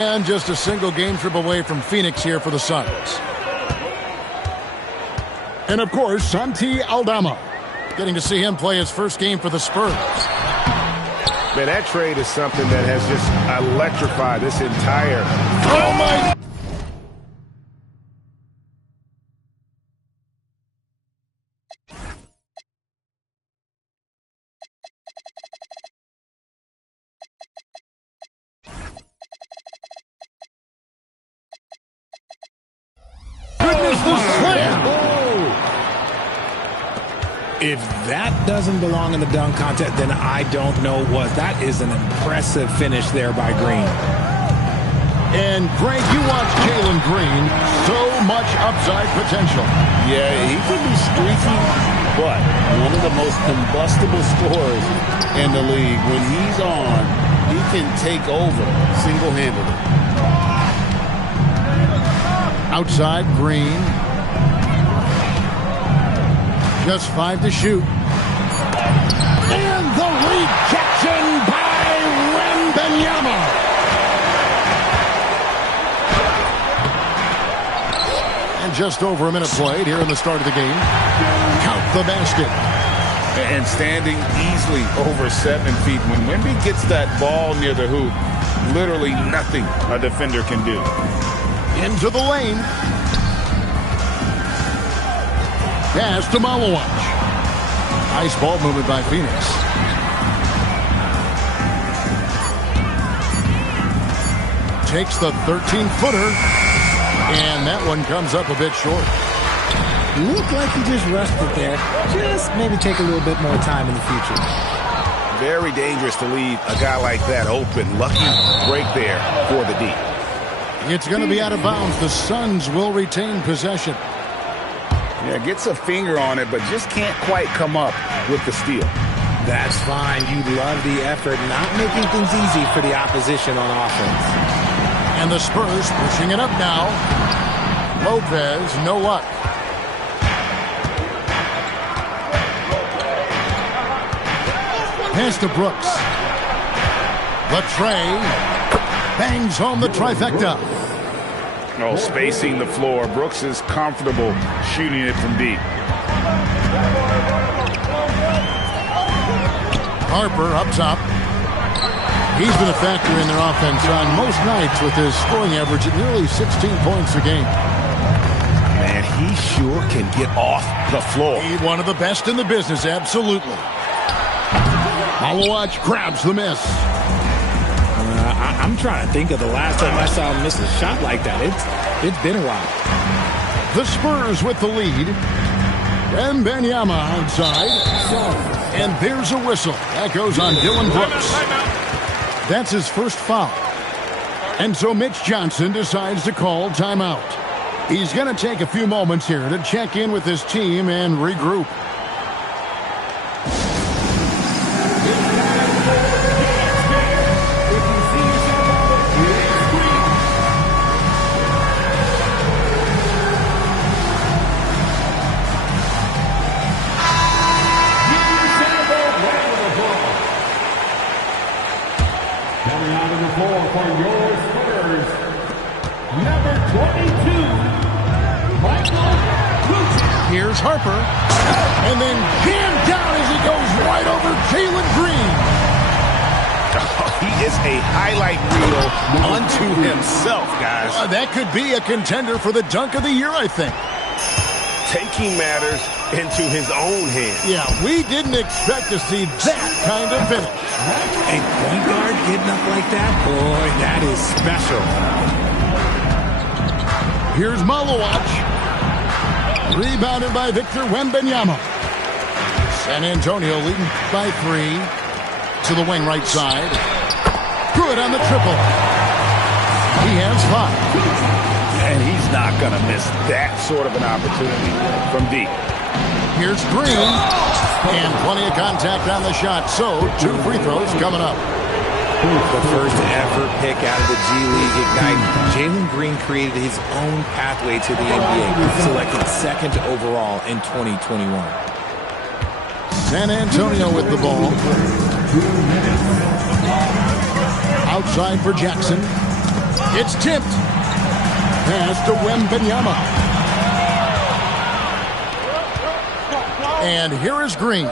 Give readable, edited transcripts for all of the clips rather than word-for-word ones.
And just a single game trip away from Phoenix here for the Suns. And, of course, Santi Aldama. Getting to see him play his first game for the Spurs. Man, that trade is something that has just electrified this entire... Oh, my... If that doesn't belong in the dunk contest, then I don't know what. That is an impressive finish there by Green. And, Greg, you watch Jalen Green. So much upside potential. Yeah, he could be streaky, but one of the most combustible scorers in the league. When he's on, he can take over single-handedly. Outside, Green. Just 5 to shoot. And the rejection by Wembanyama. And just over a minute played here in the start of the game. Count the basket. And standing easily over 7 feet. When Wemby gets that ball near the hoop, literally nothing a defender can do. Into the lane. Pass to Malawach. Nice ball movement by Phoenix. Takes the 13-footer. And that one comes up a bit short. Looked like he just rushed it there. Just maybe take a little bit more time in the future. Very dangerous to leave a guy like that open. Lucky break there for the D. It's going to be out of bounds. The Suns will retain possession. Yeah, gets a finger on it, but just can't quite come up with the steal. That's fine. You love the effort, not making things easy for the opposition on offense. And the Spurs pushing it up now. Lopez, no luck. Pass to Brooks. Latrey bangs home the trifecta. Oh, spacing the floor. Brooks is comfortable shooting it from deep. Harper up top. He's been a factor in their offense on most nights with his scoring average at nearly 16 points a game. Man, he sure can get off the floor. He's one of the best in the business, absolutely. Malawach grabs the miss. I'm trying to think of the last time I saw him miss a shot like that. It's been a while. The Spurs with the lead. Wembanyama outside. And there's a whistle. That goes on Dylan Brooks. That's his first foul. And so Mitch Johnson decides to call timeout. He's going to take a few moments here to check in with his team and regroup. Here's Harper, and then jammed down as he goes right over Jalen Green. Oh, he is a highlight reel unto himself, guys. That could be a contender for the dunk of the year, I think. Taking matters into his own hands. Yeah, we didn't expect to see that kind of finish. A point guard getting up like that? Boy, that is special. Here's Malawach. Rebounded by Victor Wembanyama. San Antonio leading by 3 to the wing right side. Good on the triple. He has 5. And he's not going to miss that sort of an opportunity from deep. Here's Green. And plenty of contact on the shot. So 2 free throws coming up. The first ever pick out of the G League Ignite. Jalen Green created his own pathway to the NBA, selected 2nd overall in 2021. San Antonio with the ball. Outside for Jackson. It's tipped. Pass to Wembanyama. And here is Green.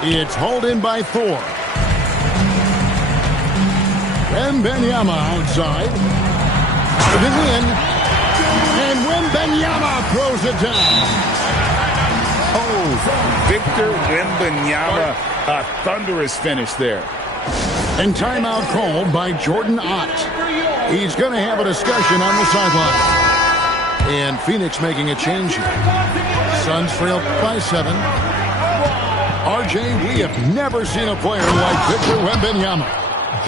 It's hauled in by Thor. Wembanyama outside. Spinning in. And Wembanyama throws it down. Oh, Victor Wembanyama, a thunderous finish there. And timeout called by Jordan Ott. He's going to have a discussion on the sideline. And Phoenix making a change here. Suns trail by 7. RJ, we have never seen a player like Victor Wembanyama.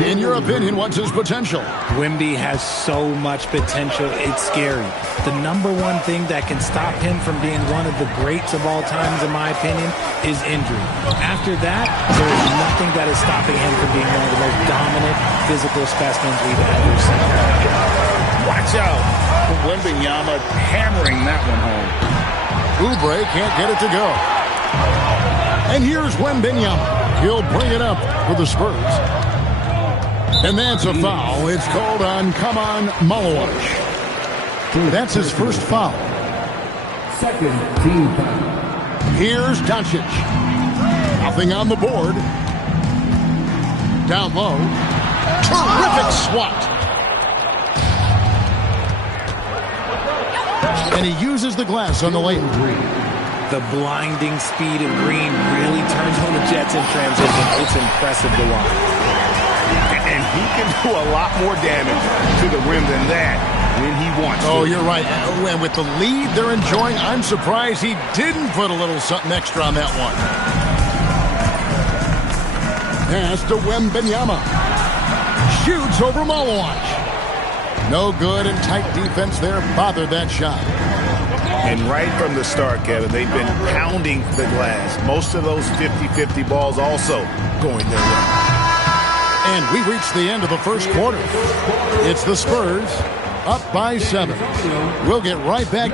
In your opinion, what's his potential? Wemby has so much potential, it's scary. The number one thing that can stop him from being one of the greats of all times, in my opinion, is injury. After that, there is nothing that is stopping him from being one of the most dominant physical specimens we've ever seen. Watch out. Wembanyama hammering that one home. Oubre can't get it to go. And here's Wembanyama. He'll bring it up for the Spurs. And that's a foul. It's called on Kaman Malawash. That's his first foul. Second team foul. Here's Doncic. Nothing on the board. Down low. Terrific swat. And he uses the glass on the lane. The blinding speed of Green really turns on the Jets in transition. It's impressive to watch. And he can do a lot more damage to the rim than that when he wants to. Oh, you're right. And with the lead they're enjoying, I'm surprised he didn't put a little something extra on that one. Pass to Wembanyama. Shoots over Malawash. No good, and tight defense there bothered that shot. And right from the start, Kevin, they've been pounding the glass. Most of those 50-50 balls also going their way. And we reached the end of the first quarter. It's the Spurs up by 7. We'll get right back.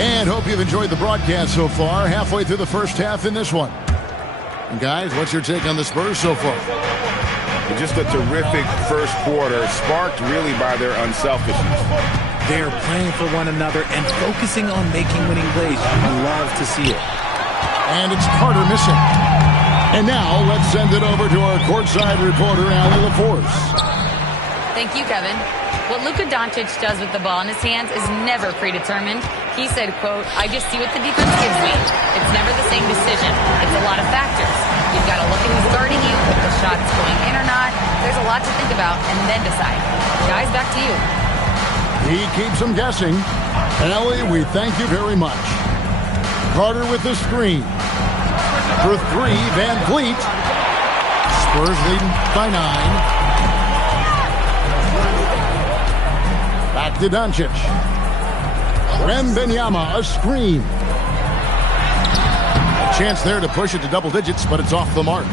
And hope you've enjoyed the broadcast so far. Halfway through the first half in this one. And guys, what's your take on the Spurs so far? Just a terrific first quarter, sparked really by their unselfishness. They're playing for one another and focusing on making winning plays. You love to see it. And it's Carter missing. And now let's send it over to our courtside reporter, Allie LaForce. Thank you, Kevin. What Luka Doncic does with the ball in his hands is never predetermined. He said, quote, "I just see what the defense gives me. It's never the same decision. It's a lot of factors. You've got to look at who's guarding you, if the shot's going in or not. There's a lot to think about and then decide." Guys, back to you. He keeps them guessing. Allie, we thank you very much. Carter with the screen. For 3, Van Vliet. Spurs leading by 9. Back to Doncic. Wembanyama, a screen. A chance there to push it to double digits, but it's off the mark.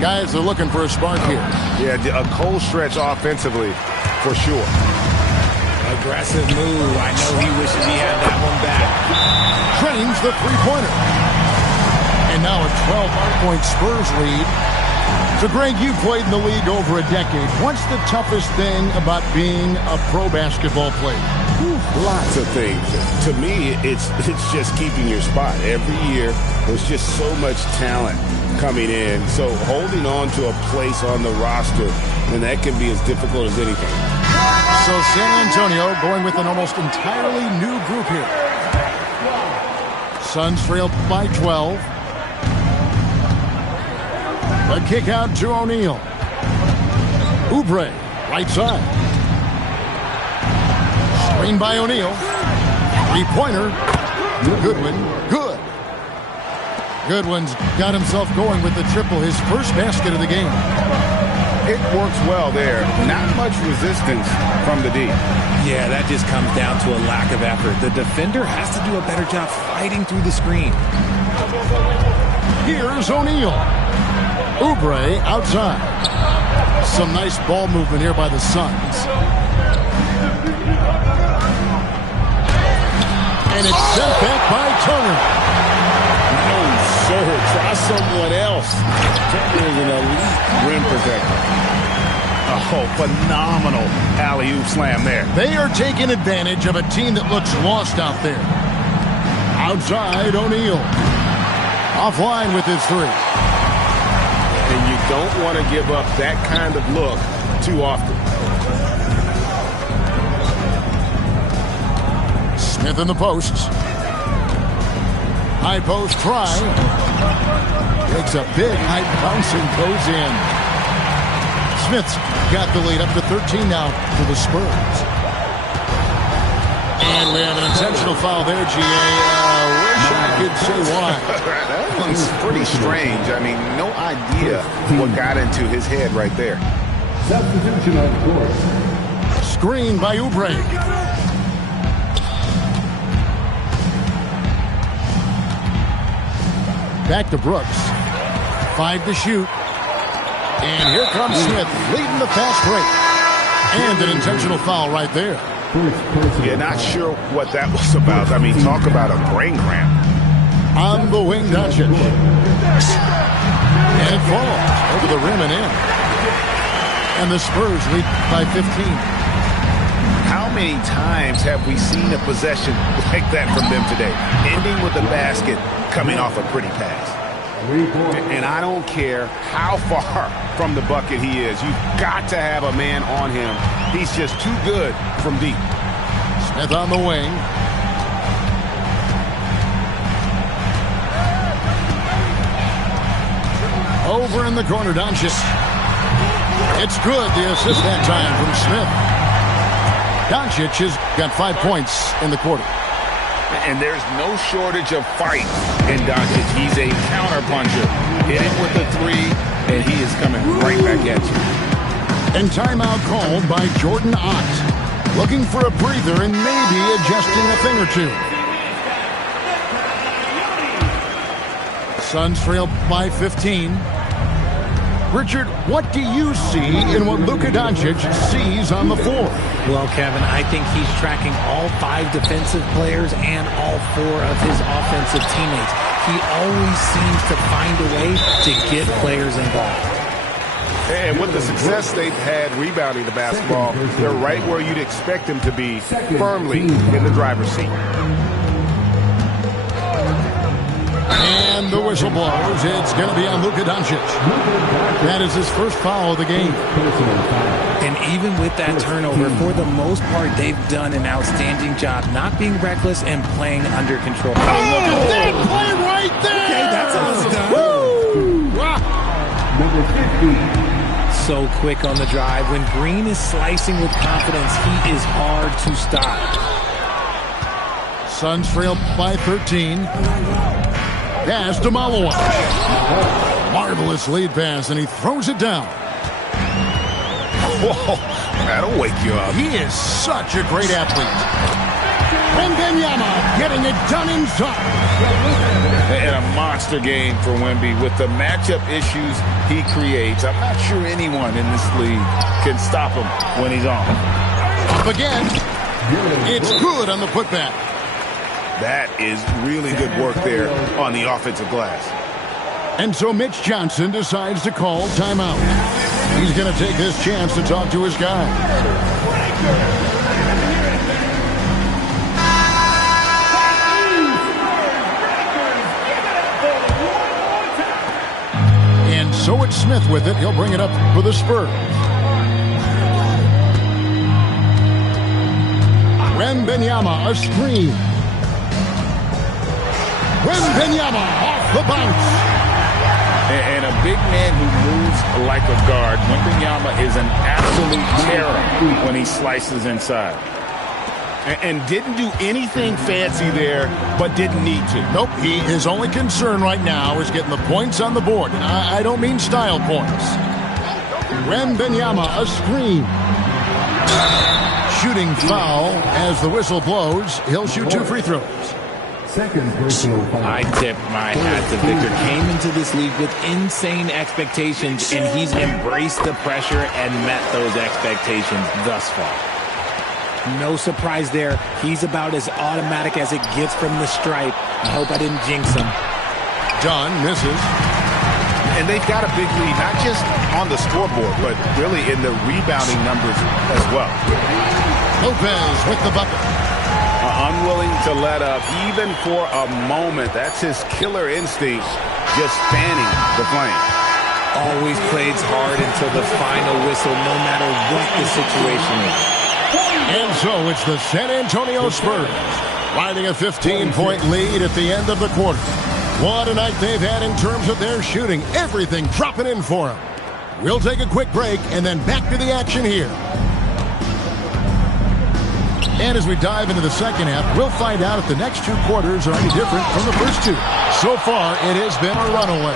Guys are looking for a spark here. Yeah, a cold stretch offensively, for sure. Aggressive move. I know he wishes he had that one back. Drains the three-pointer. And now a 12-point Spurs lead. So, Greg, you played in the league over a decade. What's the toughest thing about being a pro basketball player? Lots of things. To me, it's just keeping your spot. Every year, there's just so much talent coming in. So holding on to a place on the roster, and that can be as difficult as anything. So San Antonio going with an almost entirely new group here. Suns trail by 12. A kick out to O'Neal. Oubre, right side. Screen by O'Neal. Three-pointer. Goodwin, good. Goodwin's got himself going with the triple, his first basket of the game. It works well there. Not much resistance from the D. Yeah, that just comes down to a lack of effort. The defender has to do a better job fighting through the screen. Here's O'Neal. Oubre outside. Some nice ball movement here by the Suns. And it's sent back by Turner. No, sir. Try someone else. Turner is an elite rim protector. Oh, phenomenal alley-oop slam there. They are taking advantage of a team that looks lost out there. Outside, O'Neal. Offline with his three. And you don't want to give up that kind of look too often. Smith in the posts. High post try. Takes a big high bounce and goes in. Smith's got the lead up to 13 now for the Spurs. And we have an intentional foul there, G.A. Wish I could say why. That one's pretty strange. I mean, no idea what got into his head right there. Substitution on court. Screen by Oubre. Back to Brooks. 5 to shoot. And here comes Smith leading the fast break. And an intentional foul right there. Yeah, not sure what that was about. I mean, talk about a brain cramp. On the wing, Doncic. And it falls over the rim and in. And the Spurs lead by 15. How many times have we seen a possession like that from them today? Ending with a basket, coming off a pretty pass. And I don't care how far from the bucket he is. You've got to have a man on him. He's just too good from deep. Smith on the wing. Over in the corner, Doncic. It's good, the assist that time from Smith. Doncic has got 5 points in the quarter. And there's no shortage of fight in Doncic. He's a counterpuncher. Hit it with a three, and he is coming right back at you. And timeout called by Jordan Ott. Looking for a breather and maybe adjusting a thing or two. Suns trail by 15. Richard, what do you see in what Luka Doncic sees on the floor? Well, Kevin, I think he's tracking all 5 defensive players and all 4 of his offensive teammates. He always seems to find a way to get players involved. And with the success they've had rebounding the basketball, they're right where you'd expect them to be, firmly in the driver's seat. And the whistle blows. It's going to be on Luka Doncic. That is his first foul of the game. And even with that turnover, for the most part, they've done an outstanding job not being reckless and playing under control. Oh, look at that play right there! Okay, that's how it's done. Woo! Wow. Number 50. So quick on the drive. When Green is slicing with confidence, he is hard to stop. Suns trail by 13. Pass to Maloa. Marvelous lead pass, and he throws it down. Whoa, that'll wake you up. He is such a great athlete. Wembanyama getting it done inside. And a monster game for Wemby with the matchup issues he creates. I'm not sure anyone in this league can stop him when he's on. Up again. It's good on the putback. That is really good work there on the offensive glass. And so Mitch Johnson decides to call timeout. He's going to take this chance to talk to his guy. And so it's Smith with it. He'll bring it up for the Spurs. Wembanyama, a screen. Wembanyama off the bounce. And a big man who moves like a guard. Wembanyama is an absolute terror when he slices inside. And didn't do anything fancy there, but didn't need to. Nope, his only concern right now is getting the points on the board. I don't mean style points. Wembanyama, a screen. Shooting foul as the whistle blows. He'll shoot 2 free throws. Second personal foul. I tip my hat to Victor. Came into this league with insane expectations, and he's embraced the pressure and met those expectations thus far. No surprise there. He's about as automatic as it gets from the stripe. I hope I didn't jinx him. Dunn misses. And they've got a big lead, not just on the scoreboard, but really in the rebounding numbers as well. Lopez with the bucket. Unwilling to let up even for a moment. That's his killer instinct, just fanning the flame. Always plays hard until the final whistle, no matter what the situation is. And so it's the San Antonio Spurs riding a 15-point lead at the end of the quarter. What a night they've had in terms of their shooting. Everything dropping in for them. We'll take a quick break and then back to the action here. And as we dive into the second half, we'll find out if the next two quarters are any different from the first two. So far, it has been a runaway.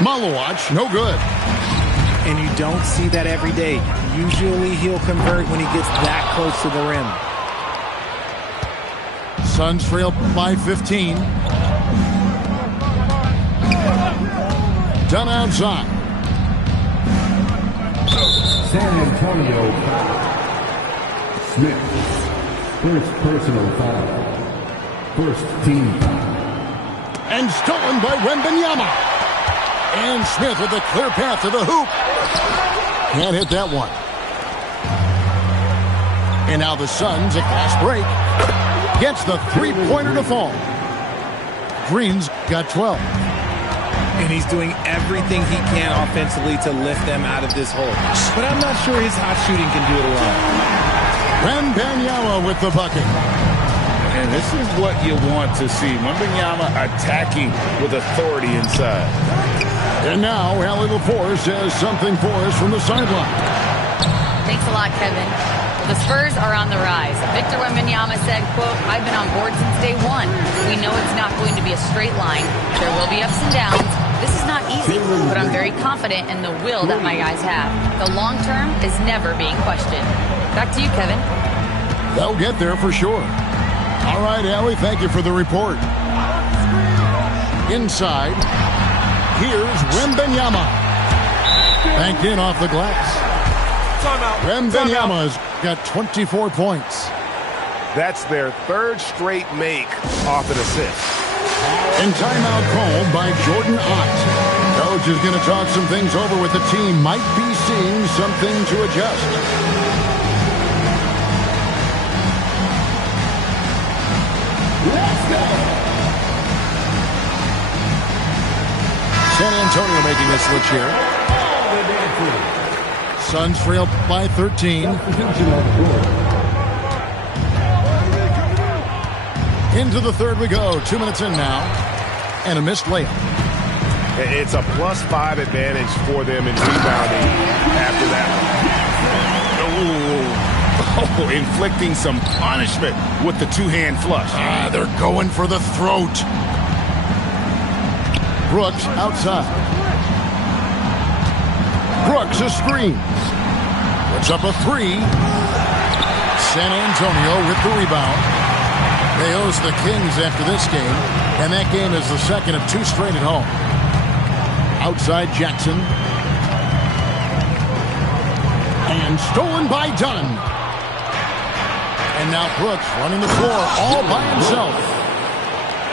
Malawach, no good. And you don't see that every day. Usually he'll convert when he gets that close to the rim. Suns trail by 15. Done outside. San Antonio foul. Smith. First personal foul. First team foul. And stolen by Wembanyama. And Smith with a clear path to the hoop. Can't hit that one. And now the Suns, a fast break, gets the three-pointer to fall. Green's got 12. And he's doing everything he can offensively to lift them out of this hole. But I'm not sure his hot shooting can do it alone. Wembanyama with the bucket. And this is what you want to see. Wembanyama attacking with authority inside. And now Allie Laforce says something for us from the sideline. Thanks a lot, Kevin. Well, the Spurs are on the rise. Victor Wembanyama said, quote, I've been on board since day one. We know it's not going to be a straight line. There will be ups and downs. This is not easy, but I'm very confident in the will that my guys have. The long term is never being questioned. Back to you, Kevin. They'll get there for sure. All right, Allie, thank you for the report. Inside, here's Wembanyama. Banked in off the glass. Wembanyama's got 24 points. That's their third straight make off an assist. And timeout called by Jordan Ott. Coach is going to talk some things over with the team. Might be seeing something to adjust. Let's go. San Antonio making a switch here. Suns trail by 13. Into the third we go. 2 minutes in now. And a missed layup. It's a +5 advantage for them in rebounding after that one. Oh, inflicting some punishment with the two-hand flush. They're going for the throat. Brooks outside. Brooks a screen. Puts up a three. San Antonio with the rebound. They host the Kings after this game, and that game is the second of two straight at home. Outside Jackson. And stolen by Dunn. And now Brooks running the floor all by himself.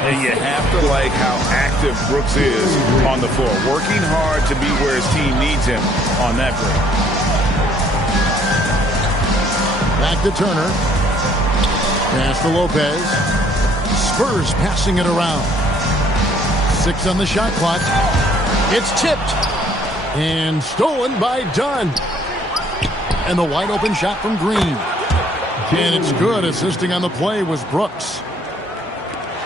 And you have to like how active Brooks is on the floor. Working hard to be where his team needs him on that break. Back to Turner. Pass to Lopez. Spurs passing it around. 6 on the shot clock. It's tipped. And stolen by Dunn. And the wide open shot from Green. And it's good. Assisting on the play was Brooks.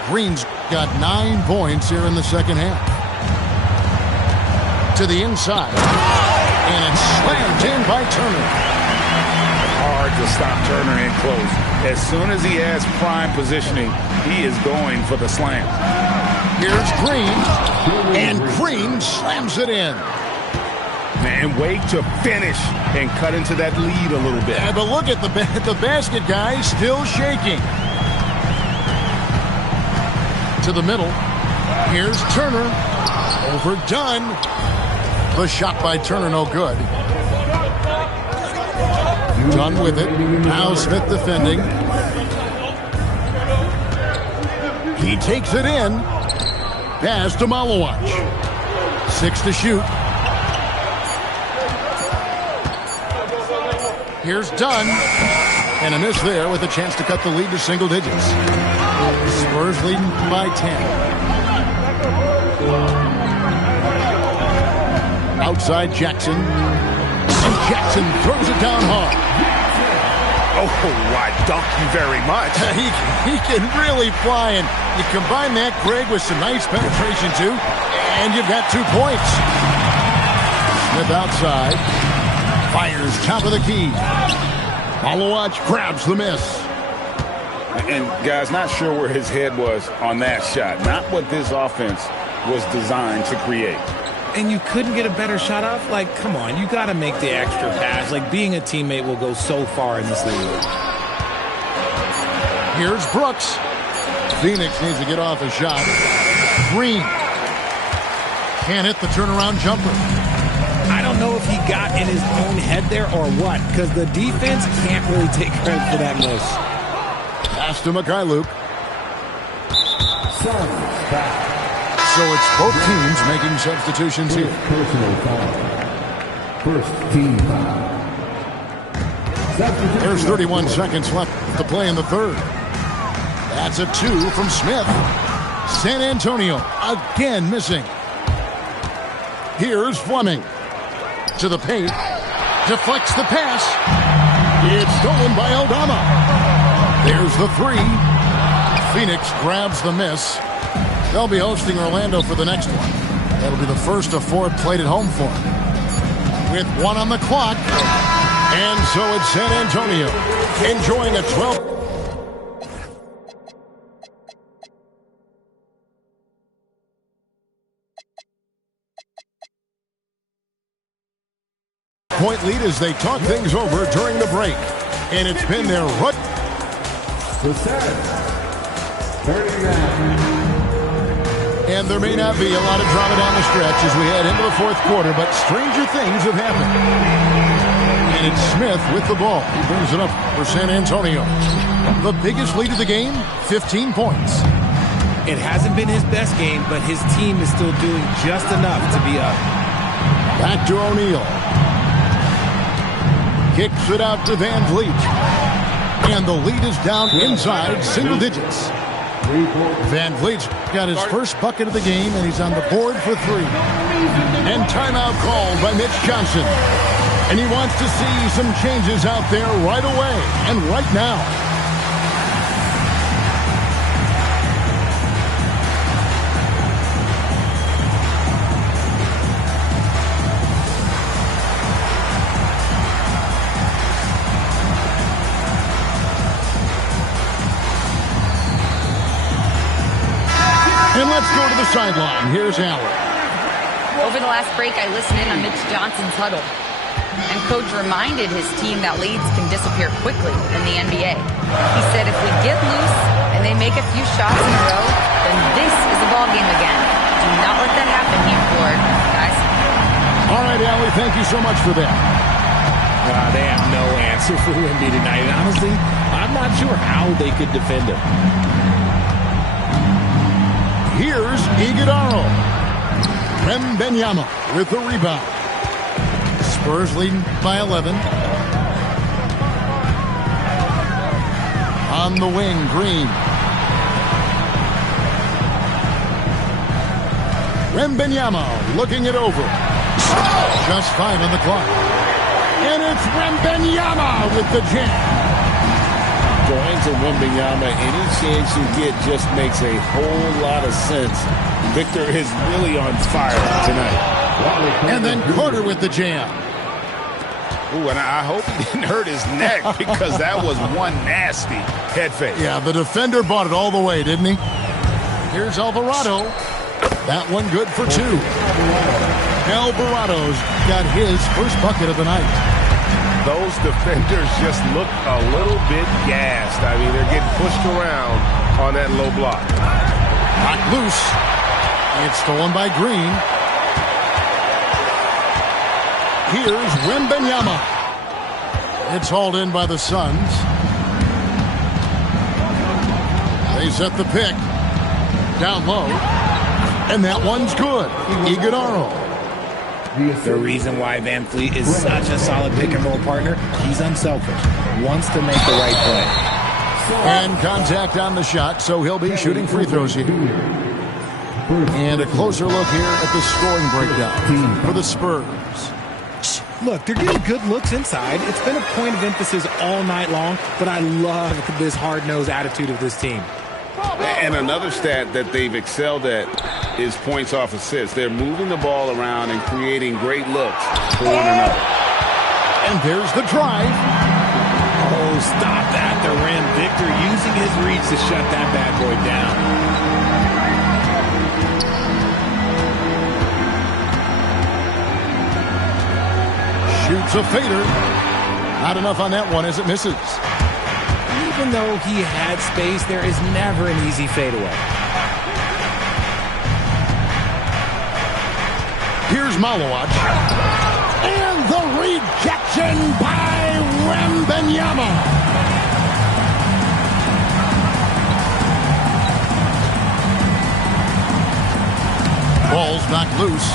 Green's got 9 points here in the second half. To the inside. And it's slammed in by Turner. Hard to stop Turner in close. As soon as he has prime positioning, he is going for the slam. Here's Green. And Green slams it in. Man, wait to finish and cut into that lead a little bit. Yeah, but look at the basket, guys. Still shaking. To the middle. Here's Turner. Overdone. The shot by Turner, no good. Done with it. Now Smith defending. He takes it in. Pass to Malawach. 6 to shoot. Here's Dunn. And a miss there with a chance to cut the lead to single digits. Spurs leading by 10. Outside Jackson. And Jackson throws it down hard. Oh, I dunk you very much. He can really fly, and you combine that, Greg, with some nice penetration, too, and you've got 2 points. Smith outside. Fires top of the key. Malawach grabs the miss. And, guys, not sure where his head was on that shot. Not what this offense was designed to create. And you couldn't get a better shot off? Like, come on, you got to make the extra pass. Like, being a teammate will go so far in this league. Here's Brooks. Phoenix needs to get off a shot. Green can't hit the turnaround jumper. I don't know if he got in his own head there or what, because the defense can't really take credit for that miss. Pass to Mikhailuk. So it's both teams making substitutions here. Personal foul. First team foul. There's 31 seconds left to play in the third. That's a 2 from Smith. San Antonio again missing. Here's Fleming. To the paint. Deflects the pass. It's stolen by Aldama. There's the 3. Phoenix grabs the miss. They'll be hosting Orlando for the next one. That'll be the first of 4 played at home for them. With 1 on the clock. And so it's San Antonio enjoying a 12-point lead as they talk things over during the break. And it's been their rut. The set. 39. And there may not be a lot of drama down the stretch as we head into the fourth quarter, but stranger things have happened. And it's Smith with the ball. He brings it up for San Antonio. The biggest lead of the game, 15 points. It hasn't been his best game, but his team is still doing just enough to be up. Back to O'Neal. Kicks it out to Van Vliet. And the lead is down inside single digits. Van Vliet's got his first bucket of the game, and he's on the board for 3. And timeout called by Mitch Johnson. And he wants to see some changes out there right away and right now. And let's go to the sideline. Here's Allen. Over the last break, I listened in on Mitch Johnson's huddle. And Coach reminded his team that leads can disappear quickly in the NBA. He said if we get loose and they make a few shots in a row, then this is a ball game again. Do not let that happen here, Ford, guys. All right, Allie, thank you so much for that. They have no answer for Wemby tonight. And honestly, I'm not sure how they could defend him. Here's Iguodala. Wembanyama with the rebound. Spurs leading by 11. On the wing, Green. Wembanyama looking it over. Just 5 on the clock. And it's Wembanyama with the jam. Going to Wembanyama, any chance you get just makes a whole lot of sense. Victor is really on fire tonight. And then Carter with the jam. Ooh, and I hope he didn't hurt his neck because that was one nasty head fake. Yeah, the defender bought it all the way, didn't he? Here's Alvarado. That one good for 2. Alvarado's got his first bucket of the night. Those defenders just look a little bit gassed. I mean, they're getting pushed around on that low block. Knocked loose. It's stolen by Green. Here's Wembanyama. It's hauled in by the Suns. They set the pick. Down low. And that one's good. Iguodala. The reason why Van Fleet is such a solid pick-and-roll partner, he's unselfish. Wants to make the right play. And contact on the shot, so he'll be shooting free throws here. And a closer look here at the scoring breakdown for the Spurs. Look, they're getting good looks inside. It's been a point of emphasis all night long, but I love this hard-nosed attitude of this team. And another stat that they've excelled at is points off assists. They're moving the ball around and creating great looks for one another. And there's the drive. Oh, stop at the rim. Victor using his reach to shut that bad boy down. Shoots a fader. Not enough on that one as it misses. Even though he had space, there is never an easy fadeaway. Here's Malawat. And the rejection by Wembanyama. Ball's knocked loose.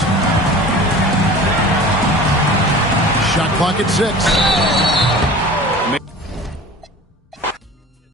Shot clock at 6.